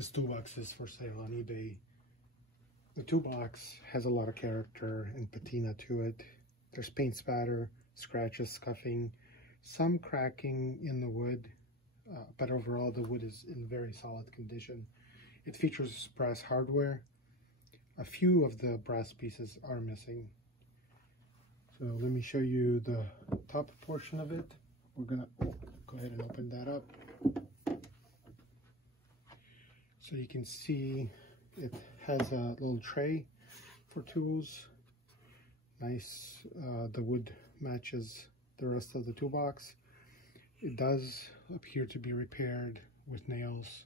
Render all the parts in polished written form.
This toolbox is for sale on eBay. The toolbox has a lot of character and patina to it. There's paint spatter, scratches, scuffing, some cracking in the wood, but overall the wood is in very solid condition. It features brass hardware. A few of the brass pieces are missing. So let me show you the top portion of it. We're gonna go ahead and open that up. So you can see it has a little tray for tools. Nice, the wood matches the rest of the toolbox. It does appear to be repaired with nails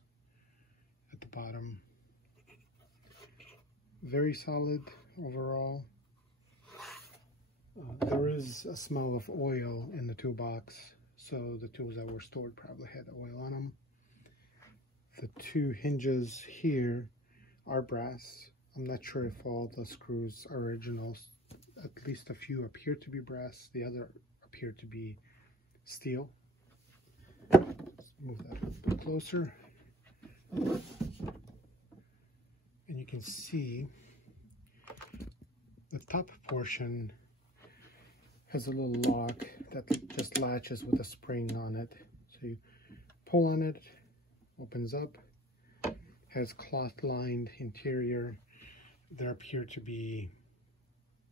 at the bottom. Very solid overall. There is a smell of oil in the toolbox, so the tools that were stored probably had oil on them. The two hinges here are brass. I'm not sure if all the screws are originals. At least a few appear to be brass. The other appear to be steel. Let's move that a bit closer. And you can see the top portion has a little lock that just latches with a spring on it. So you pull on it, opens up, has cloth lined interior. There appear to be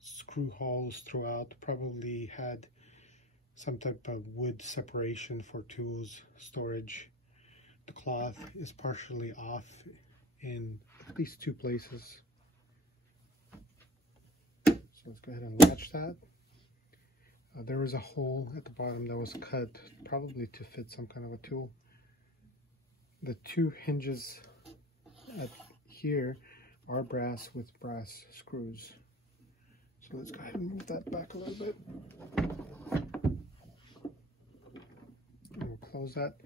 screw holes throughout, probably had some type of wood separation for tools storage. The cloth is partially off in at least two places. So let's go ahead and latch that. There was a hole at the bottom that was cut, probably to fit some kind of a tool. The two hinges at here are brass with brass screws. So let's go ahead and move that back a little bit. And we'll close that.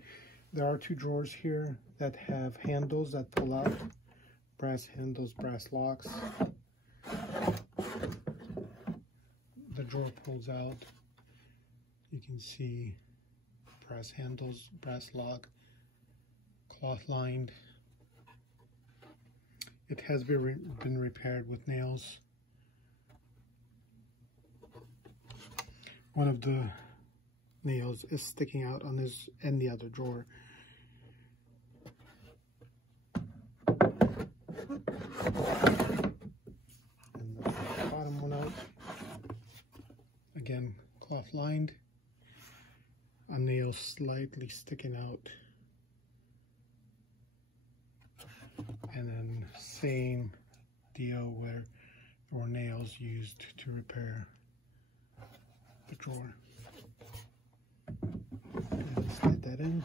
There are two drawers here that have handles that pull out. Brass handles, brass locks. The drawer pulls out. You can see brass handles, brass lock, cloth lined. It has been repaired with nails. One of the nails is sticking out on this and the other drawer. And the bottom one out. Again, cloth lined. A nail slightly sticking out. And then same deal where there were nails used to repair the drawer. And slide that in.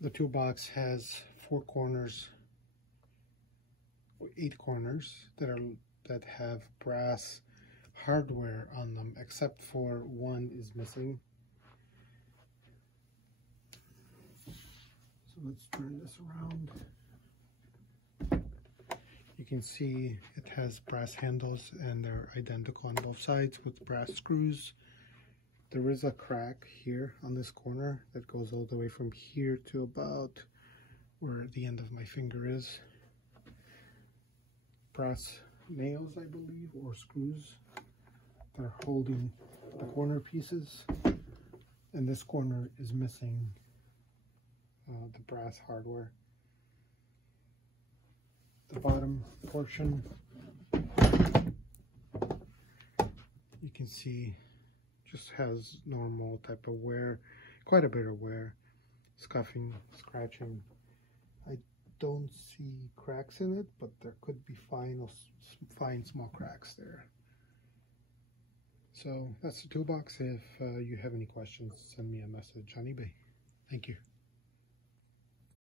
The toolbox has 4 corners, 8 corners that have brass hardware on them, except for one is missing. So let's turn this around. You can see it has brass handles and they're identical on both sides with brass screws. There is a crack here on this corner that goes all the way from here to about where the end of my finger is. Brass nails, I believe, or screws. They're holding the corner pieces, and this corner is missing the brass hardware. The bottom portion, you can see, just has normal type of wear, quite a bit of wear, scuffing, scratching. I don't see cracks in it, but there could be fine small cracks there. So that's the toolbox. If you have any questions, send me a message on eBay. Thank you.